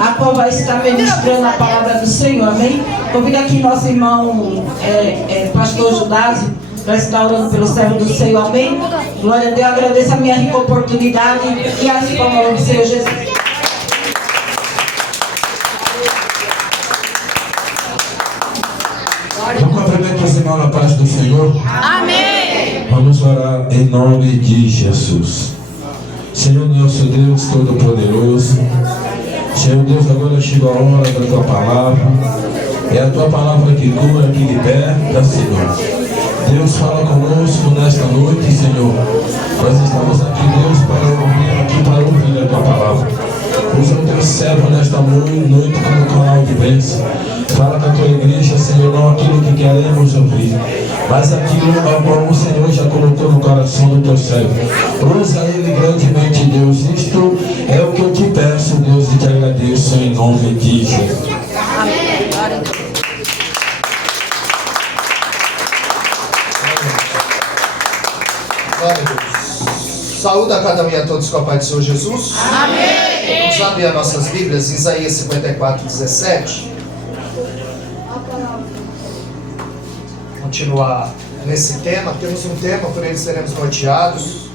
a qual vai estar ministrando a palavra do Senhor, amém? Convido aqui nosso irmão pastor Judásio para estar orando pelo servo do Senhor, amém? Glória a Deus, agradeço a minha rica oportunidade e as palmas do Senhor Jesus. Vamos cumprimentar os irmãos na paz do Senhor. Amém. Vamos orar em nome de Jesus. Senhor nosso Deus Todo-Poderoso, Senhor Deus, agora chegou a hora da Tua palavra. É a Tua palavra que cura, que liberta, Senhor. Deus, fala conosco nesta noite, Senhor. Nós estamos aqui, Deus, para ouvir a Tua palavra. Usa o Teu servo nesta noite como canal de bênção. Fala com a Tua igreja, Senhor, não aquilo que queremos ouvir, mas aquilo ao qual o Senhor já colocou no coração do Teu servo. Usa ele grandemente, Deus. Isto é o que eu te peço, Deus, e te agradeço em nome de Jesus. Amém. Glória a Deus. Saúde a cada um e a todos com a paz do Senhor Jesus. Amém. Vamos abrir as nossas Bíblias, Isaías 54, 17. Continuar nesse tema. Temos um tema, por ele seremos norteados.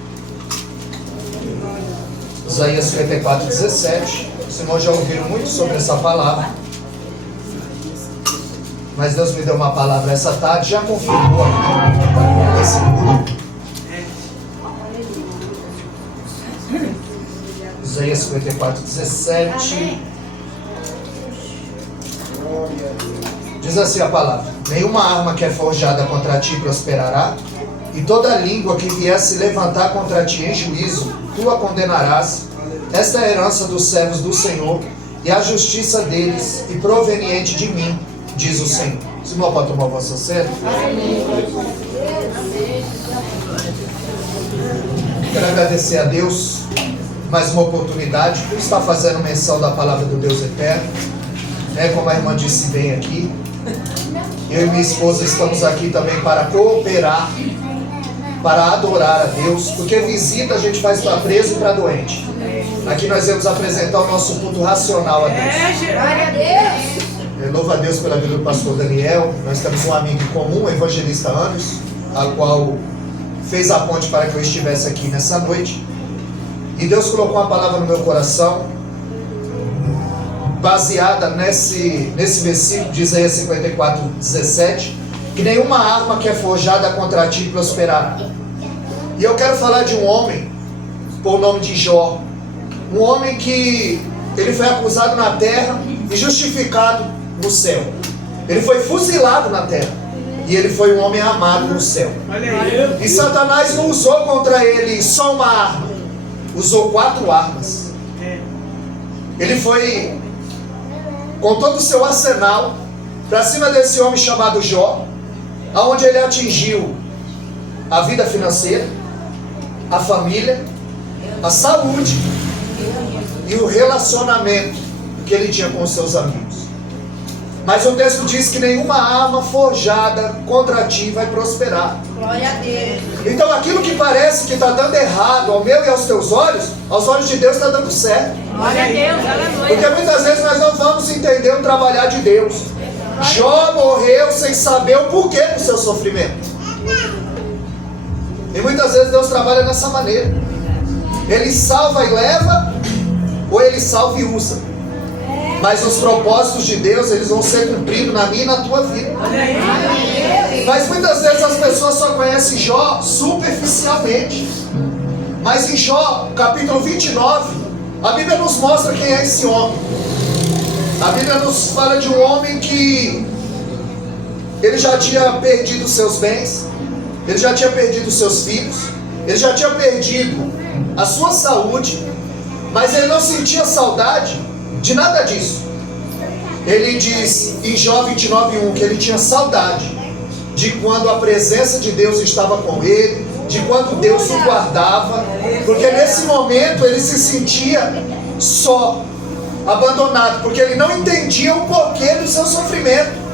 Isaías 54, 17. Os irmãos já ouviram muito sobre essa palavra, mas Deus me deu uma palavra essa tarde, já confirmou aqui nesse culto. Isaías 54, 17. Diz assim a palavra: nenhuma arma que é forjada contra ti prosperará, e toda língua que vier se levantar contra ti em juízo, tu a condenarás. Esta é a herança dos servos do Senhor, e a justiça deles, e proveniente de mim, diz o Senhor. Os irmãos podem tomar o vosso assento? Quero agradecer a Deus mais uma oportunidade por estar fazendo menção da palavra do Deus eterno. Como a irmã disse bem aqui, eu e minha esposa estamos aqui também para cooperar, para adorar a Deus, porque visita a gente faz para preso e para doente. Aqui nós vamos apresentar o nosso culto racional a Deus. Glória a Deus. Eu louvo a Deus pela vida do pastor Daniel. Nós temos um amigo em comum, o evangelista Anderson, a qual fez a ponte para que eu estivesse aqui nessa noite. E Deus colocou uma palavra no meu coração, baseada nesse versículo de Isaías 54, 17, que nenhuma arma que é forjada contra ti prosperará. E eu quero falar de um homem, por nome de Jó, um homem que ele foi acusado na terra e justificado no céu. Ele foi fuzilado na terra e ele foi um homem amado no céu. E Satanás não usou contra ele só uma arma, usou 4 armas. Ele foi com todo o seu arsenal para cima desse homem chamado Jó, aonde ele atingiu a vida financeira, a família, a saúde e o relacionamento que ele tinha com os seus amigos. Mas o texto diz que nenhuma arma forjada contra ti vai prosperar. Glória a Deus. Então aquilo que parece que está dando errado ao meu e aos teus olhos, aos olhos de Deus está dando certo. Glória a Deus. Aleluia. Porque muitas vezes nós não vamos entender o trabalhar de Deus. Jó morreu sem saber o porquê do seu sofrimento. E muitas vezes Deus trabalha dessa maneira. Ele salva e leva, ou ele salva e usa. Mas os propósitos de Deus, eles vão ser cumpridos na minha e na tua vida. Mas muitas vezes as pessoas só conhecem Jó superficialmente. Mas em Jó, capítulo 29, a Bíblia nos mostra quem é esse homem. A Bíblia nos fala de um homem que ele já tinha perdido seus bens, ele já tinha perdido seus filhos, ele já tinha perdido a sua saúde, mas ele não sentia saudade de nada disso. Ele diz em Jó 29:1 que ele tinha saudade de quando a presença de Deus estava com ele, de quando Deus o guardava, porque nesse momento ele se sentia só, abandonado, porque ele não entendia o porquê do seu sofrimento.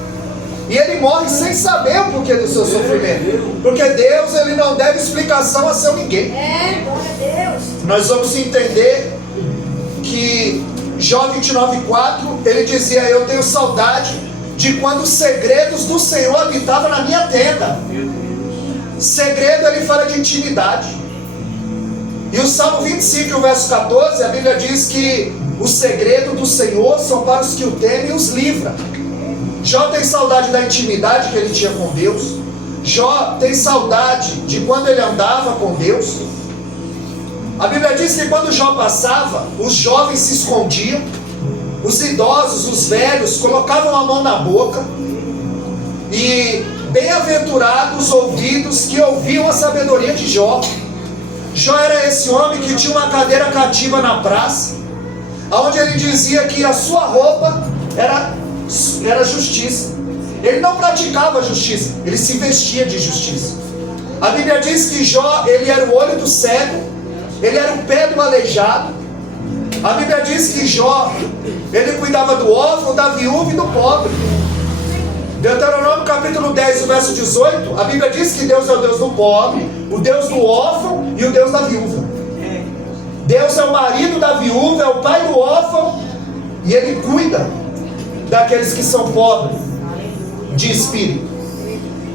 E ele morre sem saber o porquê do seu sofrimento, porque Deus, ele não deve explicação a seu ninguém. Glória a Deus. Nós vamos entender que Jó 29:4, ele dizia: eu tenho saudade de quando os segredos do Senhor habitavam na minha tenda. Segredo, ele fala de intimidade. E o Salmo 25, o verso 14, a Bíblia diz que o segredo do Senhor são para os que o temem e os livra. Jó tem saudade da intimidade que ele tinha com Deus. Jó tem saudade de quando ele andava com Deus. A Bíblia diz que quando Jó passava, os jovens se escondiam, os idosos, os velhos, colocavam a mão na boca, e bem-aventurados os ouvidos que ouviam a sabedoria de Jó. Jó era esse homem que tinha uma cadeira cativa na praça, onde ele dizia que a sua roupa era justiça. Ele não praticava justiça, ele se vestia de justiça. A Bíblia diz que Jó, ele era o olho do cego, ele era o pé do aleijado. A Bíblia diz que Jó, ele cuidava do órfão, da viúva e do pobre. Deuteronômio capítulo 10, o verso 18, a Bíblia diz que Deus é o Deus do pobre, o Deus do órfão e o Deus da viúva. Deus é o marido da viúva, é o pai do órfão, e ele cuida daqueles que são pobres de espírito.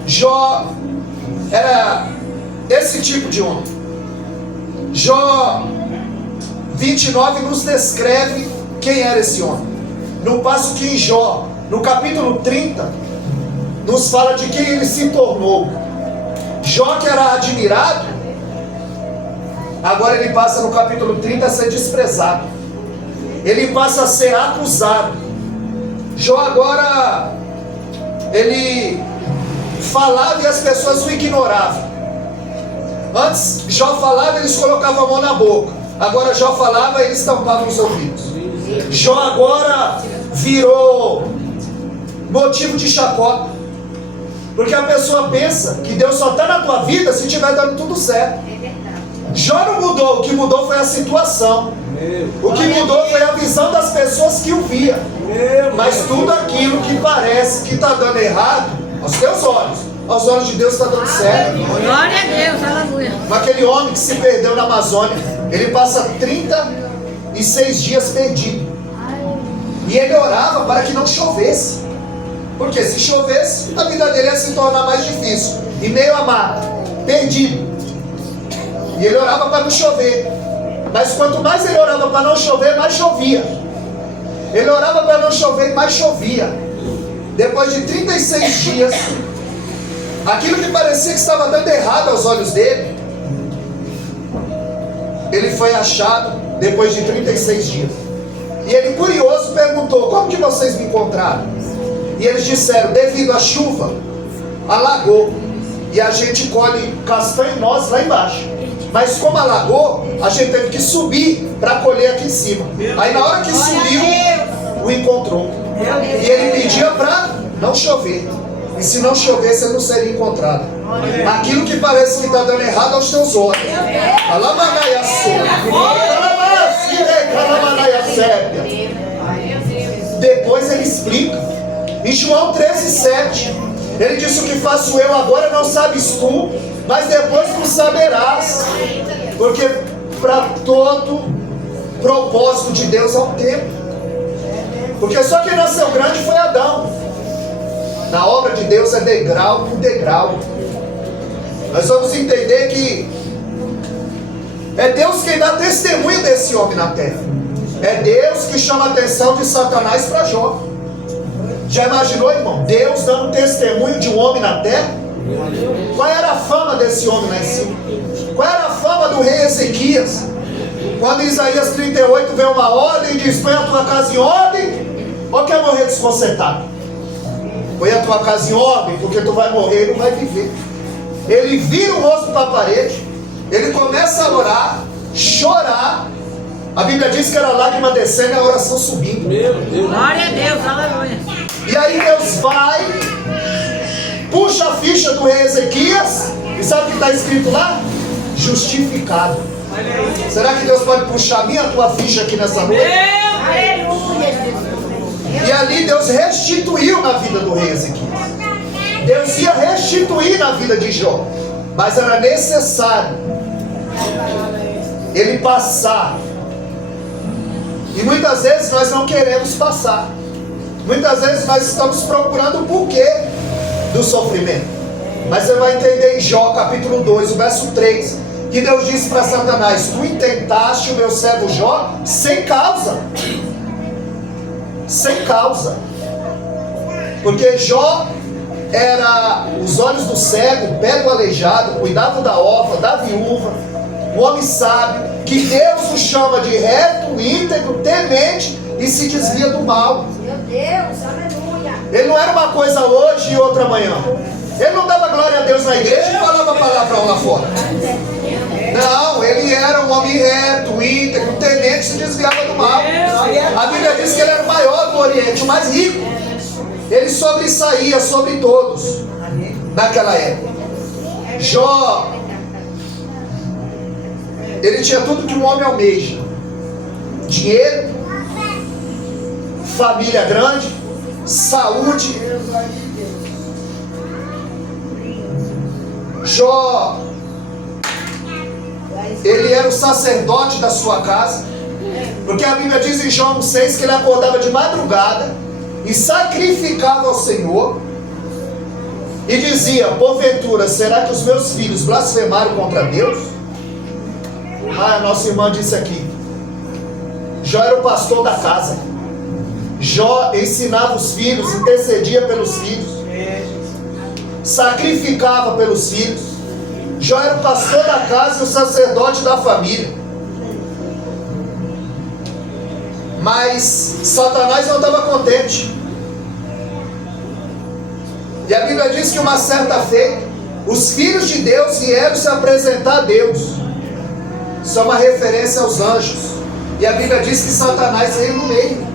Jó era esse tipo de homem. Jó 29 nos descreve quem era esse homem. No passo que em Jó, no capítulo 30, nos fala de quem ele se tornou. Jó, que era admirado, agora ele passa no capítulo 30 a ser desprezado. Ele passa a ser acusado. Jó agora, ele falava e as pessoas o ignoravam. Antes Jó falava, eles colocavam a mão na boca. Agora Jó falava e eles tampavam os ouvidos. Jó agora virou motivo de chacota, porque a pessoa pensa que Deus só está na tua vida se estiver dando tudo certo. Jó não mudou, o que mudou foi a situação. O que mudou foi a visão das pessoas que o via. Mas tudo aquilo que parece que está dando errado aos teus olhos, aos olhos de Deus está dando certo. Glória a Deus, aleluia. Aquele homem que se perdeu na Amazônia, ele passa 36 dias perdido. E ele orava para que não chovesse, porque se chovesse, a vida dele ia se tornar mais difícil. Em meio a mata, perdido. E ele orava para não chover. Mas quanto mais ele orava para não chover, mais chovia. Ele orava para não chover, mais chovia. Depois de 36 dias, aquilo que parecia que estava dando errado aos olhos dele, ele foi achado depois de 36 dias. E ele, curioso, perguntou: como que vocês me encontraram? E eles disseram: devido à chuva, alagou, e a gente colhe castanho nós lá embaixo. Mas como alagou, a gente teve que subir para colher aqui em cima. Aí na hora que subiu, o encontrou. E ele pedia para não chover. E se não chovesse, ele não seria encontrado. Aquilo que parece que está dando errado aos teus olhos. Depois ele explica. Em João 13:7, ele disse: o que faço eu agora não sabes tu, mas depois tu saberás. Porque para todo propósito de Deus há um tempo. Porque só quem nasceu grande foi Adão. Na obra de Deus é degrau por degrau. Nós vamos entender que é Deus quem dá testemunho desse homem na terra. É Deus que chama a atenção de Satanás para Jó. Já imaginou, irmão? Deus dando testemunho de um homem na terra? Qual era a fama desse homem lá em cima? Qual era a fama do rei Ezequias? Quando em Isaías 38 vem uma ordem e diz: põe a tua casa em ordem, ou quer morrer desconcertado? Põe a tua casa em ordem, porque tu vai morrer e não vai viver. Ele vira o rosto para a parede, ele começa a orar, chorar. A Bíblia diz que era lágrima descendo e a oração subindo. Glória a Deus, aleluia. E aí Deus vai, puxa a ficha do rei Ezequias, e sabe o que está escrito lá? Justificado. Será que Deus pode puxar a minha, a tua ficha aqui nessa noite? E ali Deus restituiu na vida do rei Ezequias. Deus ia restituir na vida de Jó, mas era necessário ele passar E muitas vezes nós não queremos passar. Muitas vezes nós estamos procurando o porquê do sofrimento. Mas você vai entender em Jó capítulo 2, o verso 3, que Deus disse para Satanás: tu intentaste o meu servo Jó sem causa. Sem causa. Porque Jó era os olhos do cego, o pé do aleijado, cuidava da órfã, da viúva, um homem sábio, que Deus o chama de reto, íntegro, temente e se desvia do mal. Meu Deus, aleluia. Ele não era uma coisa hoje e outra amanhã. Ele não dava glória a Deus na igreja e falava palavrão lá fora. Não, ele era um homem reto, íntegro, temente, se desviava do mal. A Bíblia diz que ele era o maior do Oriente, o mais rico. Ele sobressaía sobre todos naquela época. Jó, ele tinha tudo que um homem almeja: dinheiro, família grande, saúde. Jó, ele era o sacerdote da sua casa, porque a Bíblia diz em Jó 1,6 que ele acordava de madrugada e sacrificava ao Senhor e dizia: porventura, será que os meus filhos blasfemaram contra Deus? A nossa irmã disse aqui, Jó era o pastor da casa. Jó ensinava os filhos, intercedia pelos filhos, sacrificava pelos filhos. Jó era o pastor da casa e o sacerdote da família. Mas Satanás não estava contente. E a Bíblia diz que uma certa feita, os filhos de Deus vieram se apresentar a Deus. Isso é uma referência aos anjos. E a Bíblia diz que Satanás veio no meio.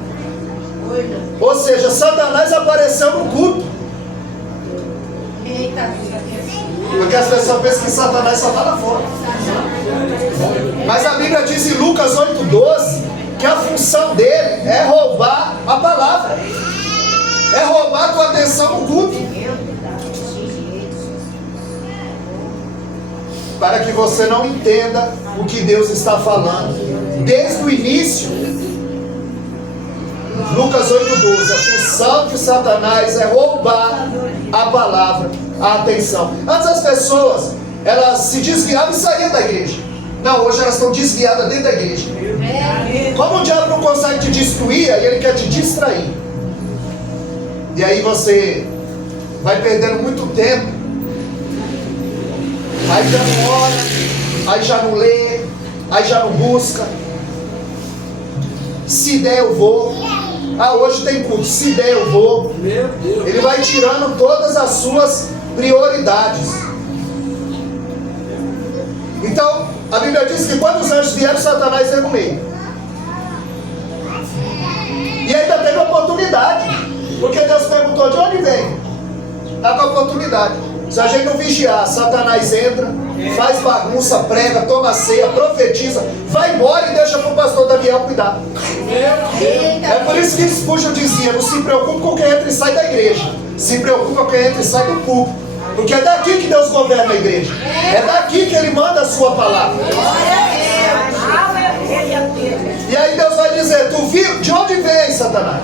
Ou seja, Satanás apareceu no culto. Porque as pessoas pensam que Satanás só está lá fora. Mas a Bíblia diz em Lucas 8,12 que a função dele é roubar a palavra, é roubar a tua atenção no culto, para que você não entenda o que Deus está falando desde o início. Lucas 8,12, a função de Satanás é roubar a palavra, a atenção. Antes as pessoas, elas se desviavam e saíam da igreja. Não, hoje elas estão desviadas dentro da igreja. Como o diabo não consegue te destruir, aí ele quer te distrair. E aí você vai perdendo muito tempo. Aí já não ora, aí já não lê, aí já não busca. Se der eu vou. Ah, hoje tem culto, se der eu vou. Ele vai tirando todas as suas prioridades. Então, a Bíblia diz que quando os anjos vieram, Satanás veio no meio. E ainda teve oportunidade, porque Deus perguntou: de onde vem? Está com a oportunidade. Se a gente não vigiar, Satanás entra, faz bagunça, prega, toma ceia, profetiza, vai embora e deixa para o pastor Daniel cuidar. É por isso que Spurgeon dizia: não se preocupe com quem entra e sai da igreja, se preocupe com quem entra e sai do púlpito, porque é daqui que Deus governa a igreja, é daqui que Ele manda a sua palavra. E aí Deus vai dizer: tu viu? De onde vem, Satanás?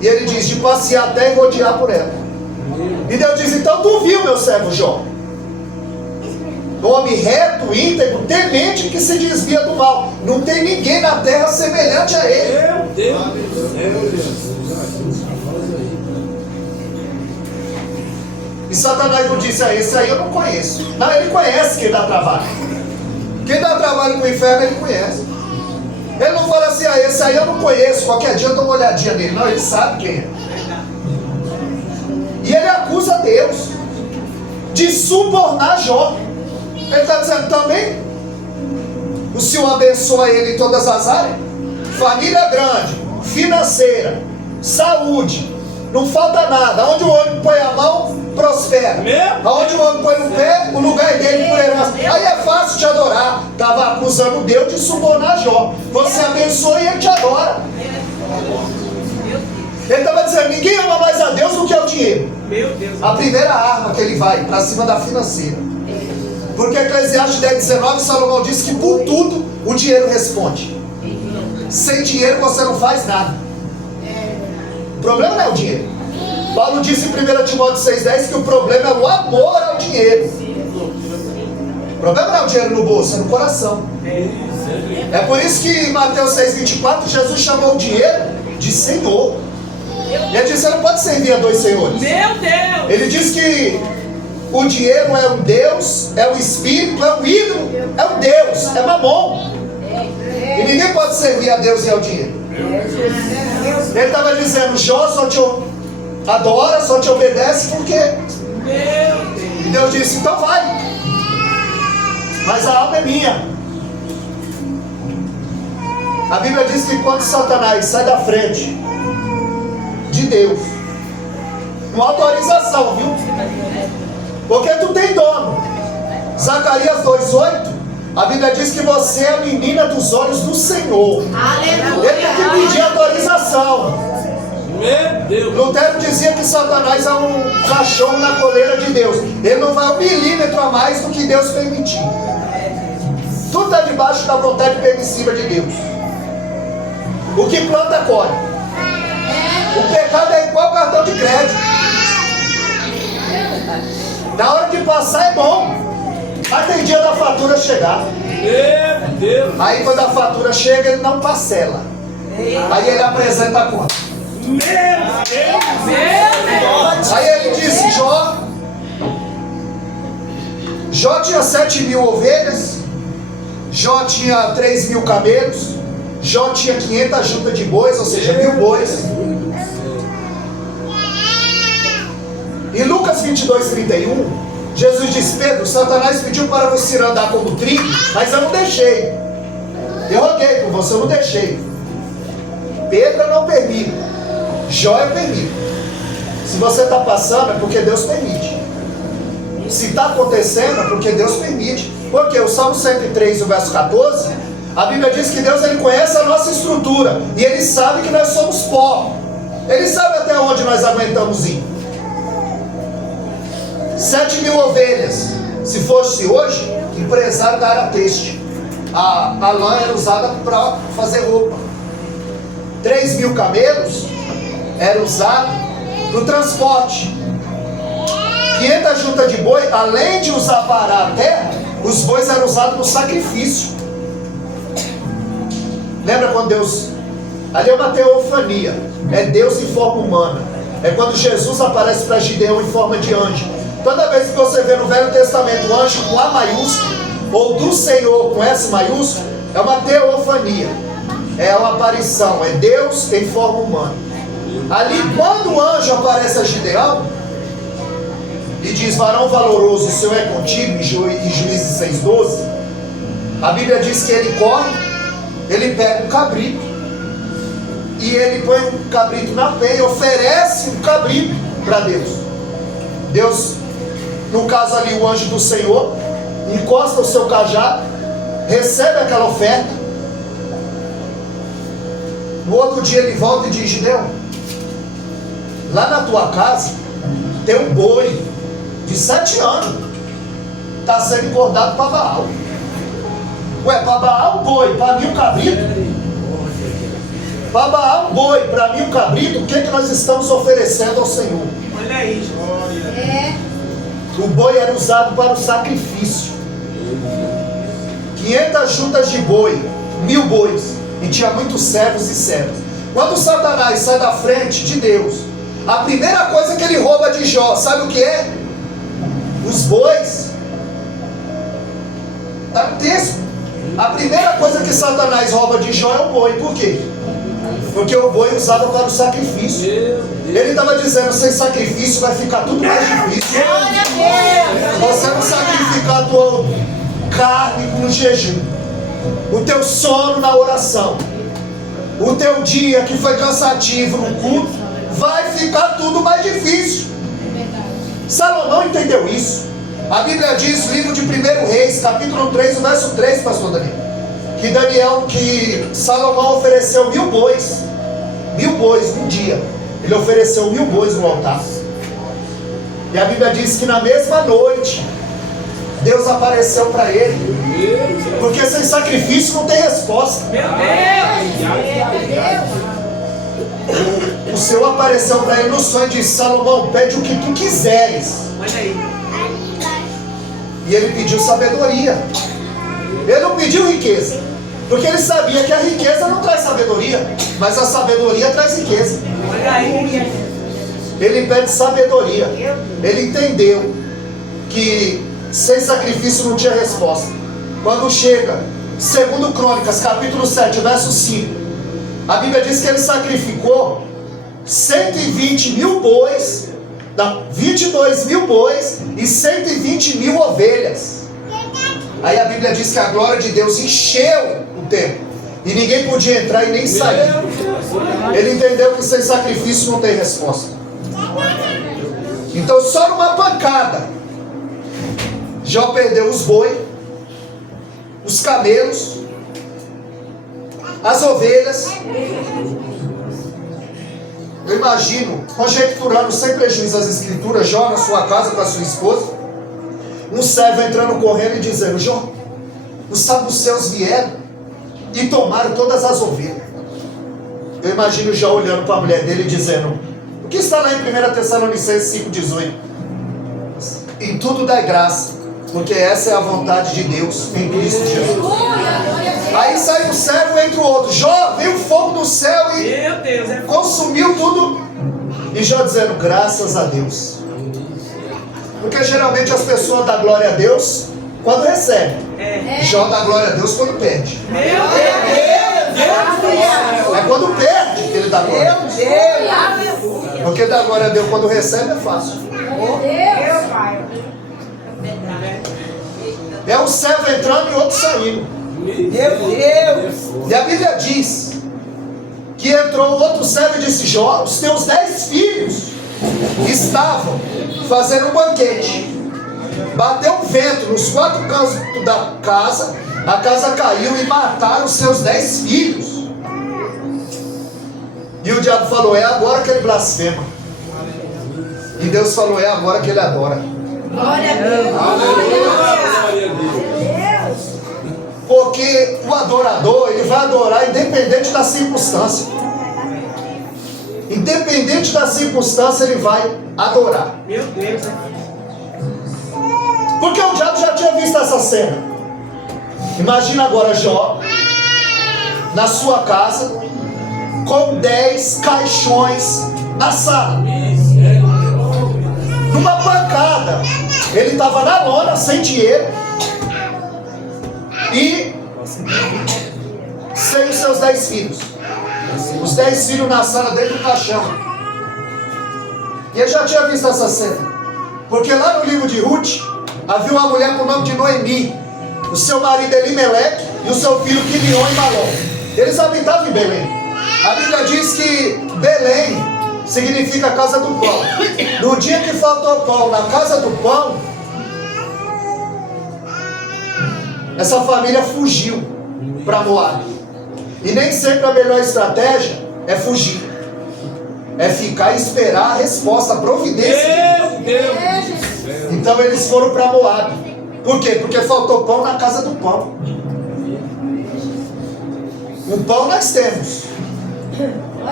E ele diz: de passear a terra e rodear por ela. E Deus diz: então tu viu meu servo Jó, um homem reto, íntegro, temente, que se desvia do mal. Não tem ninguém na terra semelhante a ele. Meu Deus. E Satanás não disse: esse aí eu não conheço. Não, ele conhece quem dá trabalho. Quem dá trabalho com o inferno, ele conhece. Ele não fala assim: esse aí eu não conheço, qualquer dia eu dou uma olhadinha nele. Não, ele sabe quem é. E ele acusa Deus de subornar Jó. Ele está dizendo também: o Senhor abençoa ele em todas as áreas, família grande, financeira, saúde, não falta nada. Onde o homem põe a mão, prospera. Onde o homem põe o pé, o lugar é dele por herança. Aí é fácil te adorar. Estava acusando Deus de subornar Jó. Você abençoa e ele te adora. Ele estava dizendo: ninguém ama mais a Deus do que o dinheiro. A primeira arma que ele vai para cima da financeira. Porque Eclesiastes 10:19, Salomão diz que por tudo o dinheiro responde. Sem dinheiro você não faz nada. O problema não é o dinheiro. Paulo disse em 1 Timóteo 6,10 que o problema é o amor ao dinheiro. O problema não é o dinheiro no bolso, é no coração. É por isso que em Mateus 6,24 Jesus chamou o dinheiro de Senhor. Ele disse: você não pode servir a dois senhores. Meu Deus! Ele diz que o dinheiro é um Deus, é um espírito, é um ídolo, é um Deus, é mamon. E ninguém pode servir a Deus e ao dinheiro. Ele estava dizendo: Jó só te adora, só te obedece porque. E Deus disse: então vai. Mas a alma é minha. A Bíblia diz que quando Satanás sai da frente de Deus, com autorização, viu? Porque tu tem dono. Zacarias 2,8, a Bíblia diz que você é a menina dos olhos do Senhor. Aleluia! Ele tem que pedir autorização. Meu Deus. Lutero dizia que Satanás é um cachorro na coleira de Deus. Ele não vai 1 milímetro a mais do que Deus permitir. Tudo está debaixo da vontade permissiva de Deus. O que planta, colhe. O pecado é igual cartão de crédito. Na hora de passar é bom, mas tem dia da fatura chegar. Meu Deus. Aí quando a fatura chega, ele não parcela. Aí ele apresenta a conta. Meu Deus. Aí ele disse: Jó tinha 7.000 ovelhas, Jó tinha 3.000 camelos, Jó tinha 500 juntas de bois, ou seja, 1.000 bois. Em Lucas 22:31, Jesus disse: Pedro, Satanás pediu para você andar como trigo, mas eu não deixei. Eu roguei por você, eu não deixei. Pedro eu não permito, Jó eu permito. Se você está passando é porque Deus permite. Se está acontecendo é porque Deus permite. Porque o Salmo 103, o verso 14, a Bíblia diz que Deus, ele conhece a nossa estrutura e Ele sabe que nós somos pó. Ele sabe até onde nós aguentamos ir. 7.000 ovelhas. Se fosse hoje, empresário da área têxtil, a lã era usada para fazer roupa. 3.000 camelos era usado para o transporte. 500 juntas de boi, além de usar para arar a terra, os bois eram usados no sacrifício. Lembra quando Deus... Ali é uma teofania, é Deus em forma humana. É quando Jesus aparece para Gideão em forma de anjo. Toda vez que você vê no Velho Testamento o anjo com A maiúsculo, ou do Senhor com S maiúsculo, é uma teofania, é uma aparição, é Deus em forma humana. Ali quando o anjo aparece a Gideão e diz: varão valoroso, o Senhor é contigo, em Juízes 6,12, a Bíblia diz que ele corre, ele pega um cabrito e ele põe um cabrito na penha e oferece um cabrito para Deus. Deus, no caso ali o anjo do Senhor, encosta o seu cajado, recebe aquela oferta. No outro dia ele volta e diz: Gideão, lá na tua casa tem um boi de 7 anos, está sendo engordado para Baal. Ué, para Baal um boi, para mim um cabrito? Para Baal um boi, para mim um cabrito? O que nós estamos oferecendo ao Senhor? Olha isso. O boi era usado para o sacrifício. 500 juntas de boi, 1.000 bois, e tinha muitos servos e servas. Quando Satanás sai da frente de Deus, a primeira coisa que ele rouba de Jó, sabe o que é? Os bois. Está no texto. A primeira coisa que Satanás rouba de Jó é o boi. Por quê? Porque o boi usava para o sacrifício. Ele estava dizendo: sem sacrifício vai ficar tudo mais difícil. Você não sacrificar a tua carne com jejum, o teu sono na oração, o teu dia que foi cansativo no culto, vai ficar tudo mais difícil. Salomão entendeu isso. A Bíblia diz, livro de 1 Reis, capítulo 3, o verso 3, pastor Daniel, que Salomão ofereceu 1.000 bois. 1.000 bois num dia. Ele ofereceu 1.000 bois no altar. E a Bíblia diz que na mesma noite Deus apareceu para ele. Porque sem sacrifício não tem resposta. O Senhor apareceu para ele no sonho e disse: Salomão, pede o que tu quiseres. E ele pediu sabedoria. Ele não pediu riqueza, porque ele sabia que a riqueza não traz sabedoria, mas a sabedoria traz riqueza. Ele pede sabedoria. Ele entendeu que sem sacrifício não tinha resposta. Quando chega 2 Crônicas, capítulo 7, verso 5, a Bíblia diz que ele sacrificou 120 mil bois, 22 mil bois e 120 mil ovelhas. Aí a Bíblia diz que a glória de Deus encheu o templo e ninguém podia entrar e nem sair. Ele entendeu que sem sacrifício não tem resposta. Então só numa pancada Jó perdeu os bois, os camelos, as ovelhas. Eu imagino, conjecturando sem prejuízo as escrituras, Jó na sua casa com a sua esposa, um servo entrando correndo e dizendo: Jó, os saduceus vieram e tomaram todas as ovelhas. Eu imagino Jó olhando para a mulher dele e dizendo: o que está lá em 1 Tessalonicenses 5,18? Em tudo dai graça, porque essa é a vontade de Deus em Cristo Jesus. Aí sai um servo e entra o outro. Jó, veio fogo do céu e consumiu tudo. E Jó dizendo: graças a Deus. Porque geralmente as pessoas dão glória a Deus quando recebem. Jó dá glória a Deus quando perde. É quando perde que ele dá glória a Deus. Porque dar glória a Deus quando recebe é fácil. É um servo entrando e outro saindo. E a Bíblia diz que entrou outro servo e disse: Jó, os teus 10 filhos estavam fazendo um banquete. Bateu um vento nos 4 cantos da casa, a casa caiu e mataram os seus 10 filhos. E o diabo falou: é agora que ele blasfema. E Deus falou: é agora que ele adora. Glória a Deus. Porque o adorador, ele vai adorar independente da circunstância. Independente da circunstância, ele vai adorar. Meu Deus. Porque o diabo já tinha visto essa cena. Imagina agora Jó na sua casa com 10 caixões na sala. Numa pancada. Ele estava na lona, sem dinheiro, e sem os seus 10 filhos. Os 10 filhos na sala dentro do caixão. E ele já tinha visto essa cena, porque lá no livro de Ruth havia uma mulher com o nome de Noemi, o seu marido Elimeleque e o seu filho Quilion e Malom. Eles habitavam em Belém. A Bíblia diz que Belém significa casa do pão. No dia que faltou pão na casa do pão, essa família fugiu para Moab. E nem sempre a melhor estratégia é fugir, é ficar e esperar a resposta, a providência. Meu Deus. Então eles foram para Moab. Por quê? Porque faltou pão na casa do pão. O pão nós temos,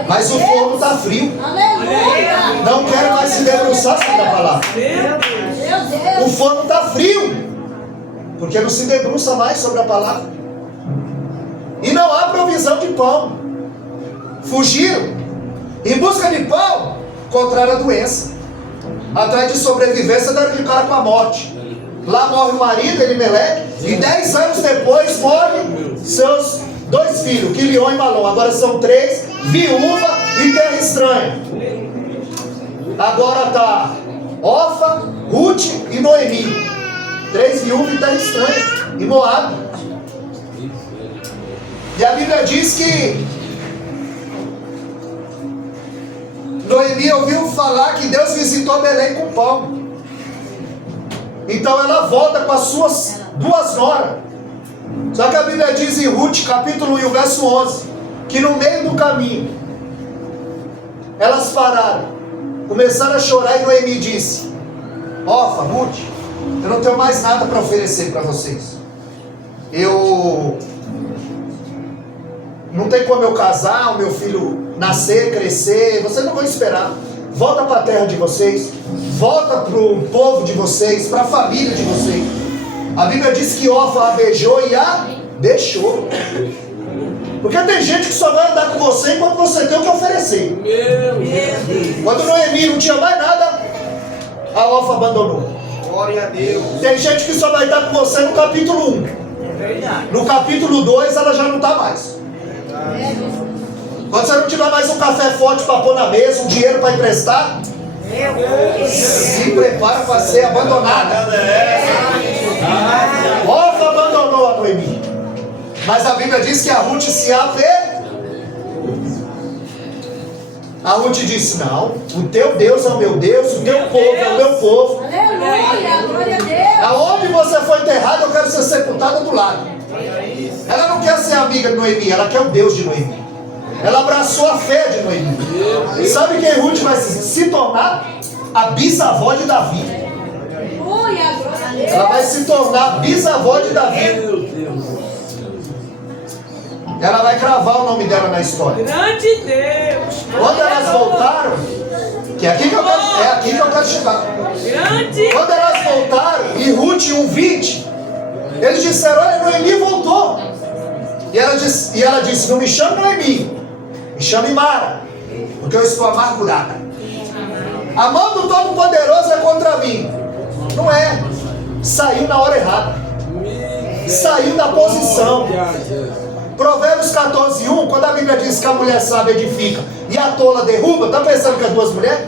mas o fogo está frio. Não quero mais se debruçar sobre a palavra. O forno está frio, porque não se debruça mais sobre a palavra. E não há provisão de pão. Fugiram em busca de pão, contrário à doença. Atrás de sobrevivência, deram de cara com a morte. Lá morre o marido, Elimeleque, e 10 anos depois morre seus 2 filhos, Quilion e Malom. Agora são 3, viúva e terra estranha. Agora está Ofa, Ruth e Noemi. 3 viúvas e terra estranha. E Moab. E a Bíblia diz que Noemi ouviu falar que Deus visitou Belém com pão. Então ela volta com as suas 2 noras. Só que a Bíblia diz em Ruth, capítulo 1, verso 11, que no meio do caminho elas pararam, começaram a chorar, e Noemi disse: Ofa, Ruth, Eu não tenho mais nada para oferecer para vocês. Eu não tem como eu casar, o meu filho nascer, crescer. Vocês não vão esperar. Volta para a terra de vocês. Volta para o povo de vocês, para a família de vocês. A Bíblia diz que Orfa a beijou e a deixou. Porque tem gente que só vai andar com você enquanto você tem o que oferecer. Quando Noemi não tinha mais nada, a Orfa abandonou. Glória a Deus. Tem gente que só vai estar com você no capítulo 1. No capítulo 2 ela já não está mais. Quando você não tiver mais um café forte para pôr na mesa, um dinheiro para emprestar, se prepara para ser abandonada. Orfa abandonou a Noemi. Mas a Bíblia diz que a Ruth se A Ruth disse: não, o teu Deus é o meu Deus, o teu povo é o meu povo. Aleluia, glória a Deus. Aonde você foi enterrado, eu quero ser sepultada do lado. Ela não quer ser amiga de Noemi, ela quer o Deus de Noemi. Ela abraçou a fé de Noemi. E sabe quem Ruth vai se tornar? A bisavó de Davi. Aleluia, glória a Deus. Ela vai se tornar bisavó de Davi. Ela vai cravar o nome dela na história. Grande Deus. Quando elas voltaram, que é aqui que eu quero chegar. Grande. Quando elas voltaram, e Ruth 1:20, eles disseram: olha, Noemi voltou. E ela disse: não me chame Noemi, me chame Mara, porque eu estou amargurada. A mão do Todo-Poderoso é contra mim. Não é. Saiu na hora errada. Saiu da posição. Provérbios 14:1, quando a Bíblia diz que a mulher sábia edifica e a tola derruba, está pensando que é duas mulheres?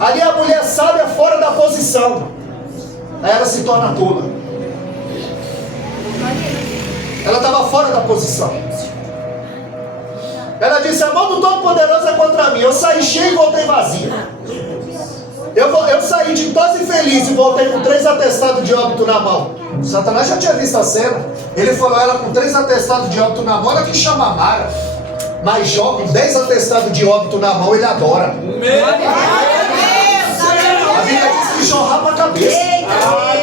Ali a mulher sábia é fora da posição. Aí ela se torna tola. Ela estava fora da posição. Ela disse: a mão do Todo-Poderoso é contra mim. Eu saí cheio e voltei vazia. Eu saí ditosa e feliz e voltei com 3 atestados de óbito na mão. Satanás já tinha visto a cena. Ele falou: ela com 3 atestados de óbito na mão, ela que chama a Mara. Mas Jó com 10 atestados de óbito na mão, ele adora. A Bíblia diz que Jó rapa a cabeça.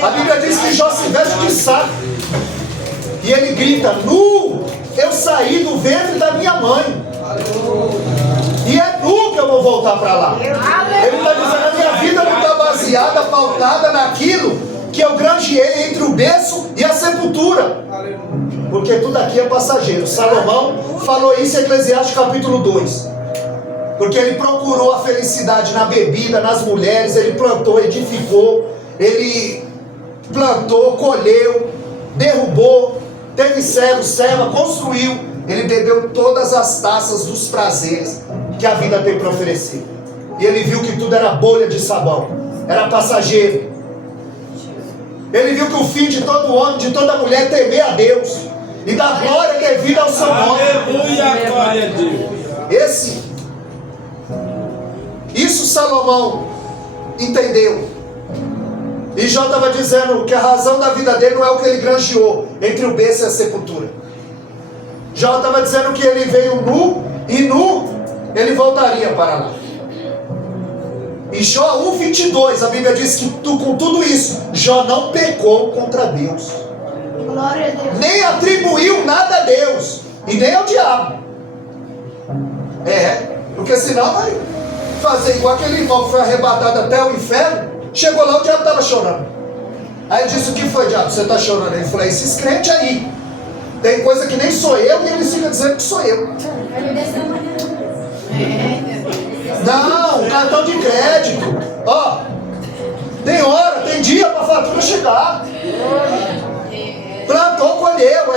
A Bíblia diz que Jó se veste de saco. E ele grita: nu, eu saí do ventre da minha mãe. E é nu que eu vou voltar para lá. Ele está dizendo: a minha vida não está baseada, pautada naquilo que eu granjeei entre o berço e a sepultura. Porque tudo aqui é passageiro. Salomão falou isso em Eclesiastes capítulo 2. Porque ele procurou a felicidade na bebida, nas mulheres. Ele plantou, edificou. Ele plantou, colheu, derrubou, teve serva, construiu. Ele bebeu todas as taças dos prazeres que a vida tem para oferecer. E ele viu que tudo era bolha de sabão, era passageiro. Ele viu que o fim de todo homem, de toda mulher, é temer a Deus e dar glória devida ao seu nome. Aleluia, glória a Deus. Isso Salomão entendeu. E Jó estava dizendo que a razão da vida dele não é o que ele granjeou entre o berço e a sepultura. Jó estava dizendo que ele veio nu, e nu ele voltaria para lá. Em Jó 1:22, a Bíblia diz que com tudo isso, Jó não pecou contra Deus. Glória a Deus. Nem atribuiu nada a Deus, e nem ao diabo. Porque senão vai fazer igual aquele irmão que foi arrebatado até o inferno. Chegou lá, o diabo estava chorando. Aí ele disse: o que foi, diabo? Você está chorando? Ele falou: esses crentes aí, tem coisa que nem sou eu, e eles ficam dizendo que sou eu. Não, cartão de crédito. Ó, tem hora, tem dia para a fatura chegar. Plantou, colheu.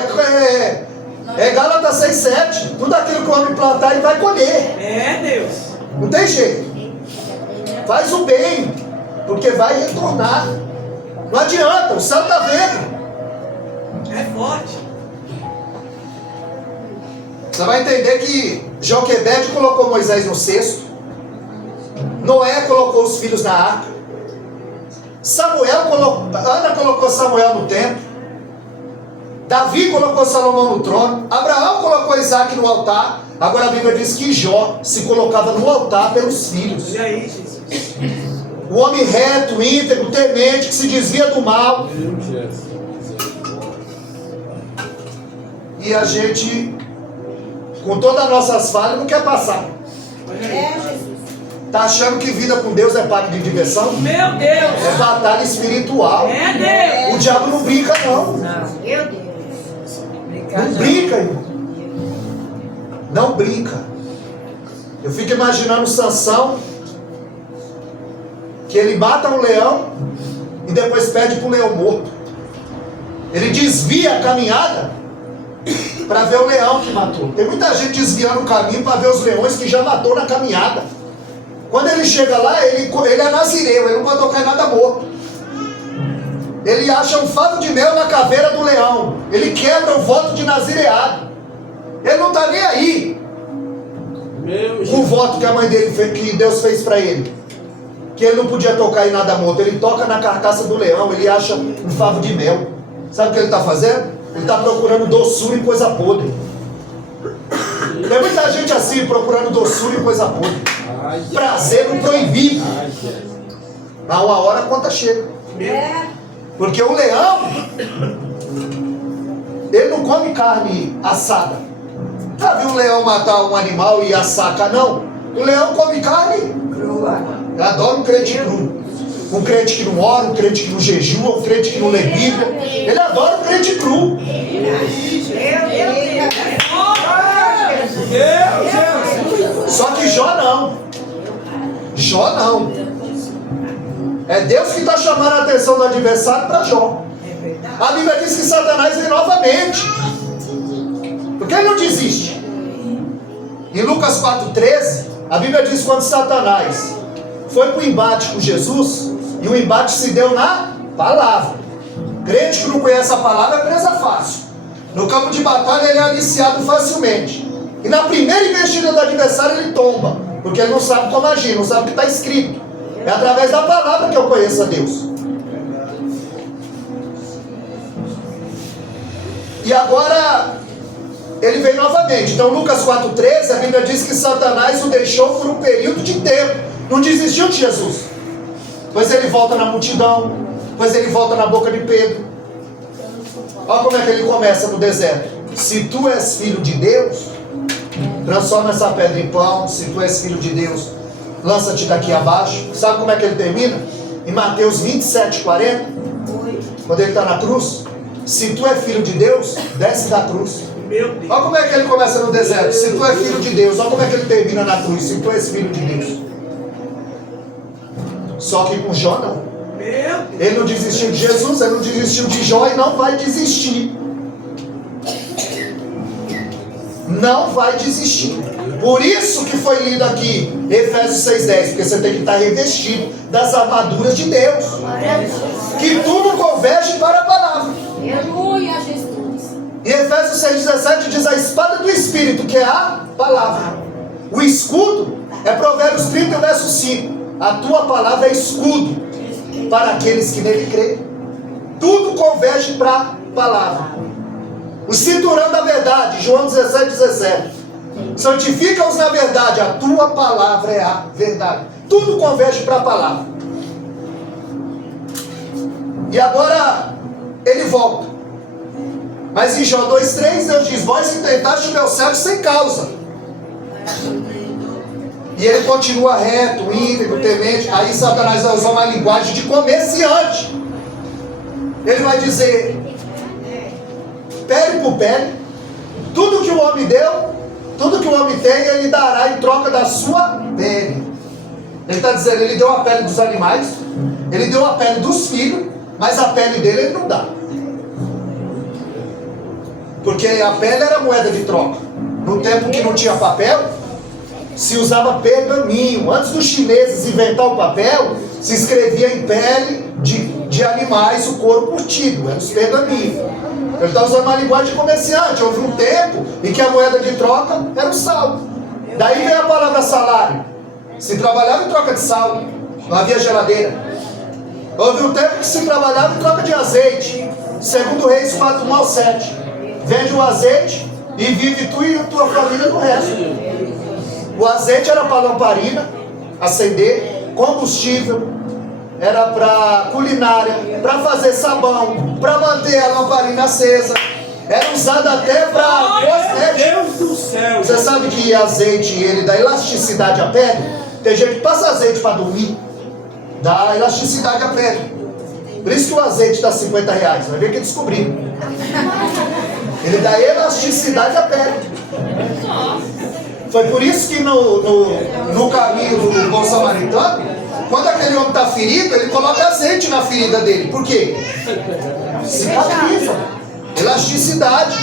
É Gálatas 6:7. Tudo aquilo que o homem plantar, ele vai colher. É, Deus. Não tem jeito. Faz o bem, porque vai retornar. Não adianta, o céu está vendo. É forte. Você vai entender que Joquebede colocou Moisés no cesto. Noé colocou os filhos na arca. Ana colocou Samuel no templo. Davi colocou Salomão no trono. Abraão colocou Isaac no altar. Agora a Bíblia diz que Jó se colocava no altar pelos filhos. E aí, Jesus? O homem reto, íntegro, temente, que se desvia do mal. E a gente, com todas as nossas falhas, não quer passar. Tá achando que vida com Deus é parque de diversão? Meu Deus. É batalha espiritual. É Deus. O diabo não brinca, não. Meu Deus. Não brinca, irmão. Não brinca. Eu fico imaginando Sansão, que ele mata um leão e depois pede para o leão morto. Ele desvia a caminhada para ver o leão que matou. Tem muita gente desviando o caminho para ver os leões que já matou na caminhada. Quando ele chega lá, ele é nazireu, ele não pode tocar em nada morto. Ele acha um favo de mel na caveira do leão. Ele quebra o voto de nazireado. Ele não está nem aí com o voto que a mãe dele fez, que Deus fez para ele. Que ele não podia tocar em nada morto. Ele toca na carcaça do leão. Ele acha um favo de mel. Sabe o que ele está fazendo? Ele está procurando doçura em coisa podre. Tem muita gente assim, procurando doçura em coisa podre. Prazer no proibido. A uma hora a conta chega. Porque o leão, ele não come carne assada. Já viu um leão matar um animal e assar? Não. O leão come carne crua. Eu adoro um crente cru. Um crente que não ora, um crente que não jejua, um crente que não lê Bíblia. Ele adora um crente cru. Só que Jó não. Jó não. É Deus que está chamando a atenção do adversário para Jó. A Bíblia diz que Satanás vem novamente. Porque ele não desiste. Em Lucas 4,13, a Bíblia diz que quando Satanás foi para o embate com Jesus, e o embate se deu na palavra. Crente que não conhece a palavra é presa fácil. No campo de batalha ele é aliciado facilmente. E na primeira investida do adversário ele tomba. Porque ele não sabe como agir, não sabe o que está escrito. É através da palavra que eu conheço a Deus. E agora ele vem novamente. Então Lucas 4,13, a Bíblia diz que Satanás o deixou por um período de tempo. Não desistiu de Jesus. Pois ele volta na multidão. Pois ele volta na boca de Pedro. Olha como é que ele começa no deserto. Se tu és filho de Deus, transforma essa pedra em pão. Se tu és filho de Deus, lança-te daqui abaixo. Sabe como é que ele termina? Em Mateus 27,40. Quando ele está na cruz. Se tu é filho de Deus, desce da cruz. Olha como é que ele começa no deserto. Se tu é filho de Deus. Olha como é que ele termina na cruz. Se tu és filho de Deus. Só que com Jó não. Ele não desistiu de Jesus, ele não desistiu de Jó e não vai desistir. Não vai desistir. Por isso que foi lido aqui Efésios 6,10, porque você tem que estar revestido das armaduras de Deus, que tudo converge para a palavra. Aleluia, Jesus. E Efésios 6,17 diz a espada do Espírito, que é a palavra. O escudo é Provérbios 30, verso 5. A tua palavra é escudo para aqueles que nele creem. Tudo converge para a palavra. O cinturão da verdade, João 17,17. Santifica-os na verdade, a tua palavra é a verdade. Tudo converge para a palavra. E agora ele volta. Mas em Jó 2,3 Deus diz: vós intentaste o meu servo sem causa. E ele continua reto, íntegro, temente. Aí Satanás vai usar uma linguagem de comerciante. Ele vai dizer: pele por pele. Tudo que o homem deu, tudo que o homem tem, ele dará em troca da sua pele. Ele está dizendo, ele deu a pele dos animais, ele deu a pele dos filhos, mas a pele dele ele não dá. Porque a pele era moeda de troca. No tempo que não tinha papel, se usava pergaminho. Antes dos chineses inventar o papel, se escrevia em pele de animais o couro curtido, era os pergaminhos. Ele está usando uma linguagem de comerciante. Houve um tempo em que a moeda de troca era o sal. Daí vem a palavra salário. Se trabalhava em troca de sal, não havia geladeira. Houve um tempo que se trabalhava em troca de azeite. Segundo Reis 4:1-7. Vende o azeite e vive tu e a tua família do resto. O azeite era para lamparina, acender, combustível, era para culinária, para fazer sabão, para manter a lamparina acesa. Era usado até para cosmética. Deus do céu. Você sabe que azeite, ele dá elasticidade à pele? Tem gente que passa azeite para dormir, dá elasticidade à pele. Por isso que o azeite dá R$50. Vai ver que descobriu. Ele dá elasticidade à pele. Foi por isso que no caminho do bom samaritano, quando aquele homem está ferido, ele coloca azeite na ferida dele. Por quê? Cicatriza. Elasticidade.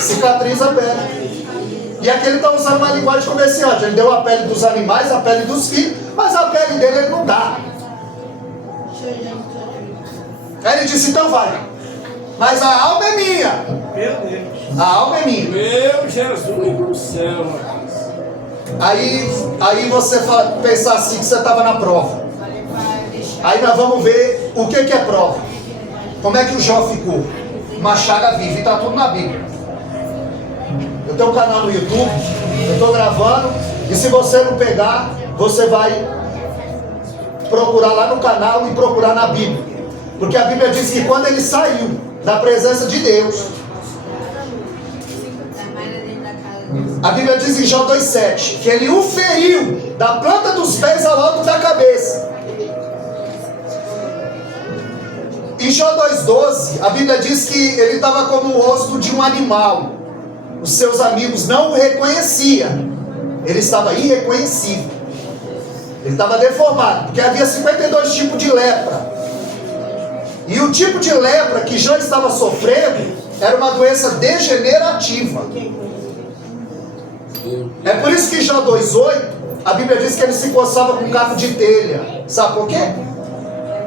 Cicatriza a pele. E aqui ele está usando uma linguagem comerciante. Ele deu a pele dos animais, a pele dos filhos, mas a pele dele ele não dá. Aí ele disse, então vai. Mas a alma é minha. Meu Deus. A alma é minha. Meu Jesus do céu. Aí você pensar assim que você estava na prova. Aí nós vamos ver o que é prova. Como é que o Jó ficou? Uma chaga viva. E está tudo na Bíblia. Eu tenho um canal no YouTube. Eu estou gravando. E se você não pegar, você vai procurar lá no canal e procurar na Bíblia. Porque a Bíblia diz que quando ele saiu da presença de Deus, a Bíblia diz em Jó 2,7 que ele o feriu da planta dos pés ao alto da cabeça. Em Jó 2,12 a Bíblia diz que ele estava como o rosto de um animal. Os seus amigos não o reconheciam. Ele estava irreconhecível. Ele estava deformado, porque havia 52 tipos de lepra. E o tipo de lepra que Jó estava sofrendo era uma doença degenerativa. É por isso que em Jó 2,8 a Bíblia diz que ele se coçava com caco de telha. Sabe por quê?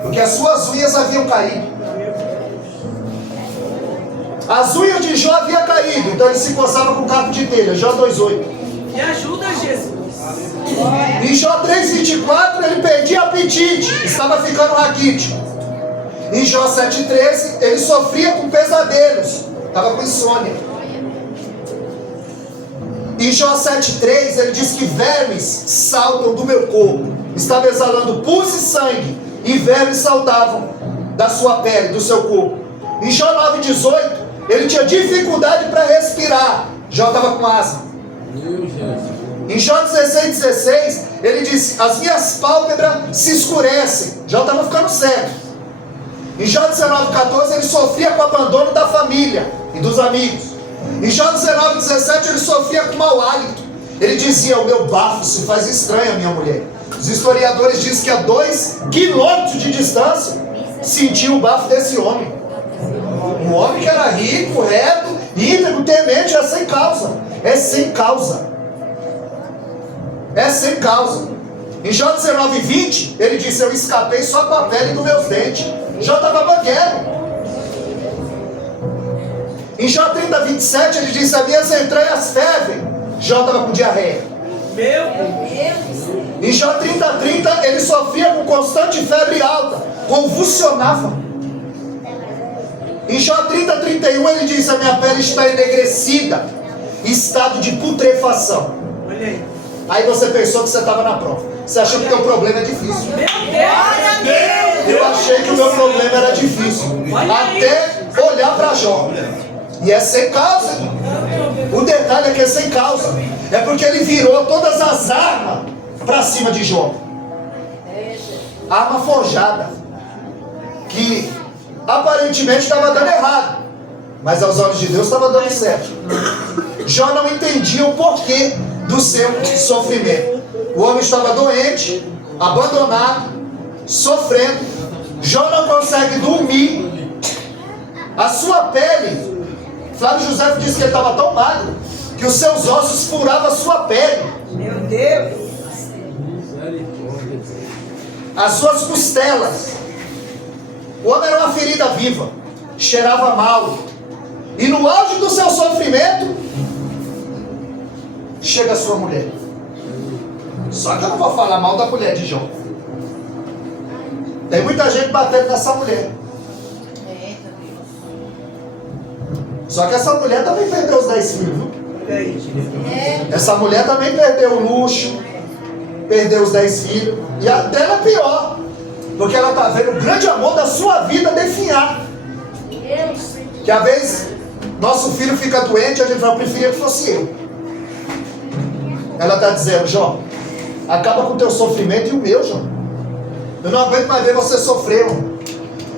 Porque as suas unhas haviam caído. As unhas de Jó haviam caído, então ele se coçava com caco de telha. Jó 2,8. Me ajuda, Jesus. Em Jó 3,24 ele perdia apetite, estava ficando raquítico. Em Jó 7,13 ele sofria com pesadelos, estava com insônia. Em Jó 7,3 ele diz que vermes saltam do meu corpo. Estava exalando pus e sangue, e vermes saltavam da sua pele, do seu corpo. Em Jó 9,18 ele tinha dificuldade para respirar. Jó estava com asma. Em Jó 16,16 ele disse, as minhas pálpebras se escurecem. Jó estava ficando cego. Em Jó 19,14 ele sofria com o abandono da família e dos amigos. Em Jó 19,17 ele sofria com mau hálito. Ele dizia, o meu bafo se faz estranho a minha mulher. Os historiadores dizem que a 2 quilômetros de distância sentiu o bafo desse homem. Um homem que era rico, reto, íntegro, temente, é sem causa. É sem causa. É sem causa. Em Jó 19,20 ele disse, eu escapei só com a pele dos meus dentes. Jó estava banguelo. Em Jó 30,27 ele disse, as minhas entranhas fervem. Jó estava com diarreia. Meu Deus. Em Jó 30,30 ele sofria com constante febre alta, convulsionava. Em Jó 30,31 ele disse, a minha pele está enegrecida, estado de putrefação. Olha aí. Aí você pensou que você estava na prova. Você achou que o teu problema é difícil. Meu Deus. Eu achei que o meu problema era difícil. Até olhar para Jó. E é sem causa. O detalhe é que é sem causa. É porque ele virou todas as armas para cima de Jó. Arma forjada. Que aparentemente estava dando errado. Mas aos olhos de Deus estava dando certo. Jó não entendia o porquê do seu sofrimento. O homem estava doente, abandonado, sofrendo. Jó não consegue dormir. A sua pele, Flávio José disse que ele estava tão magro que os seus ossos furavam a sua pele. Meu Deus. As suas costelas. O homem era uma ferida viva, cheirava mal. E no auge do seu sofrimento, chega a sua mulher. Só que eu não vou falar mal da mulher de Jó. Tem muita gente batendo nessa mulher. Só que essa mulher também perdeu os 10 filhos, viu? Essa mulher também perdeu o luxo, perdeu os 10 filhos. E a dela é pior. Porque ela está vendo o grande amor da sua vida definhar. Que às vezes nosso filho fica doente e a gente vai preferir que fosse eu. Ela está dizendo: Jó, acaba com o teu sofrimento e o meu, Jó. Eu não aguento mais ver você sofrer, irmão.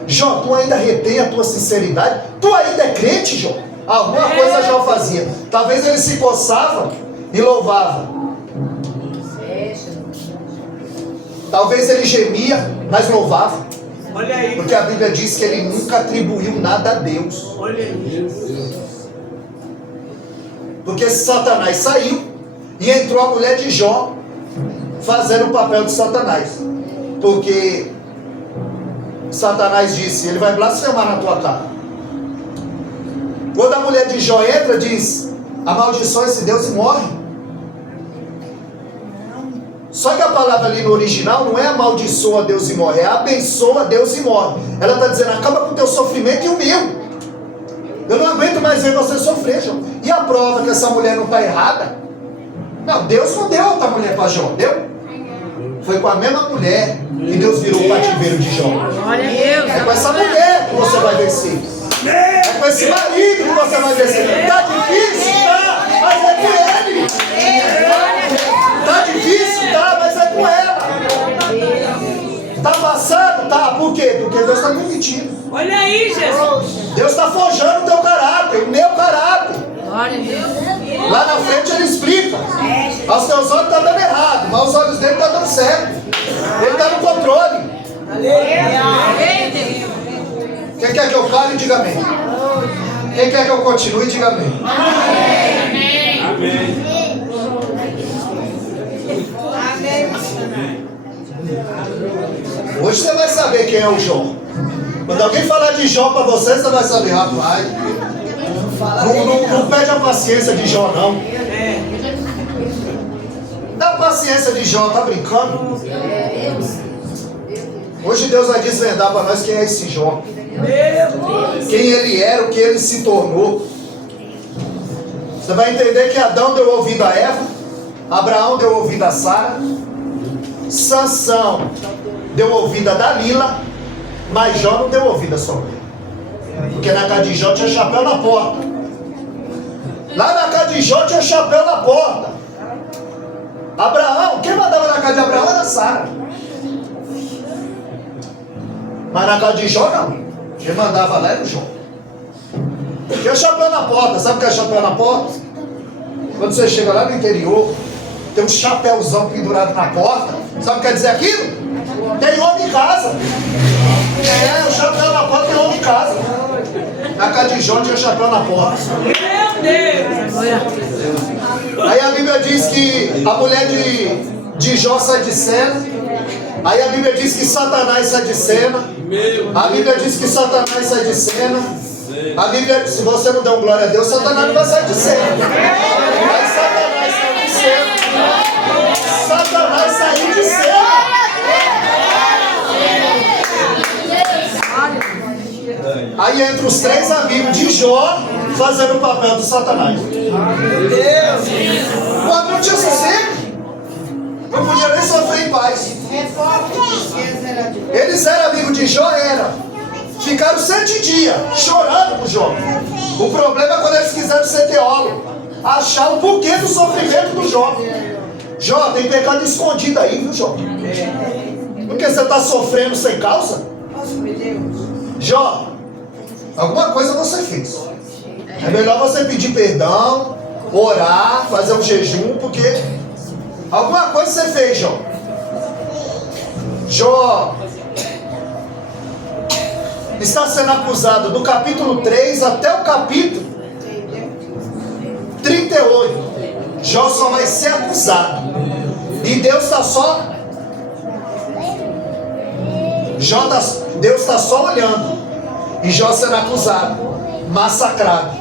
Jó, tu ainda retém a tua sinceridade? Tu ainda é crente, Jó? Alguma coisa Jó fazia. Talvez ele se coçava e louvava. Talvez ele gemia, mas louvava. Olha aí. Porque a Bíblia diz que ele nunca atribuiu nada a Deus. Olha aí. Porque Satanás saiu e entrou a mulher de Jó fazendo o papel de Satanás. Porque Satanás disse: ele vai blasfemar na tua cara. Quando a mulher de Jó entra, diz: amaldiçoa esse Deus e morre. Só que a palavra ali no original não é amaldiçoa Deus e morre, é abençoa Deus e morre. Ela está dizendo: acaba com o teu sofrimento e o meu. Eu não aguento mais ver você sofrer, Jó. E a prova que essa mulher não está errada? Não, Deus não deu outra mulher para Jó, deu? Foi com a mesma mulher que Deus virou o cativeiro de Jó. É com essa mulher que você vai vencer. É com esse marido que você vai vencer. Tá difícil? Tá, mas é com ele. Tá difícil? Tá, mas é com ela. Tá passando? Tá. Por quê? Porque Deus está permitindo. Olha aí, Jesus. Deus está forjando o teu caráter, o meu caráter. Lá na frente ele explica. Aos teus olhos está dando errado, mas aos olhos dele está dando certo. Ele está no controle. Quem quer que eu fale, diga amém. Quem quer que eu continue, diga amém. Amém. Hoje você vai saber quem é o Jó. Quando alguém falar de Jó para você, você vai saber: rapaz, não perde a paciência de Jó, não. Dá paciência de Jó, tá brincando? Hoje Deus vai desvendar para nós quem é esse Jó. Quem ele era, o que ele se tornou. Você vai entender que Adão deu ouvido a Eva, Abraão deu ouvido a Sara, Sansão deu ouvido a Dalila, mas Jó não deu ouvido a sua mulher. Porque na casa de Jó tinha chapéu na porta. Lá na casa de Jó tinha chapéu na porta. Abraão, quem mandava na casa de Abraão era Sara. Mas na casa de Jó não. Quem mandava lá era o Jó. Tinha chapéu na porta. Sabe o que é chapéu na porta? Quando você chega lá no interior, tem um chapéuzão pendurado na porta. Sabe o que quer dizer aquilo? Tem homem em casa. É, o chapéu na porta tem homem em casa. Na casa de Jó tinha chapéu na porta. Meu Deus. Aí a Bíblia diz que a mulher de Jó sai de cena. Aí a Bíblia diz que Satanás sai de cena. A Bíblia diz que Satanás sai de cena. A Bíblia, se você não der um glória a Deus, Satanás não vai sair de cena. Mas Satanás saiu de cena. Satanás saiu de cena. Aí entra os três amigos de Jó fazendo o papel do Satanás. Quando não tinha sossego, não podia nem sofrer em paz. Eles eram amigos de Jó, ficaram 7 dias chorando por Jó. O problema é quando eles quiseram ser teólogos, achar o porquê do sofrimento do Jó. Jó, tem pecado escondido aí, viu, Jó? Porque você está sofrendo sem causa? Jó, alguma coisa você fez. É melhor você pedir perdão, orar, fazer um jejum, porque alguma coisa você fez, Jó. Jó está sendo acusado do capítulo 3 até o capítulo 38. Jó só vai ser acusado. E Deus está só... Deus está só olhando. E Jó sendo acusado, massacrado.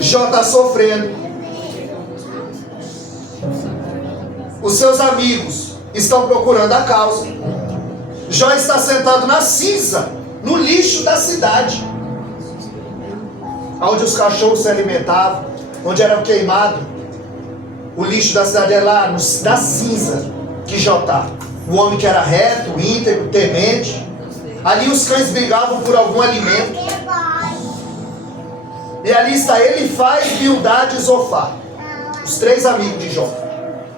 Jó está sofrendo. Os seus amigos estão procurando a causa. Jó está sentado na cinza, no lixo da cidade, onde os cachorros se alimentavam, onde eram queimados. O lixo da cidade é lá, na cinza que Jó está. o homem que era reto, íntegro, temente. Ali os cães brigavam por algum alimento. E ali está Elifaz, Bildade e Zofar, os 3 amigos de Jó.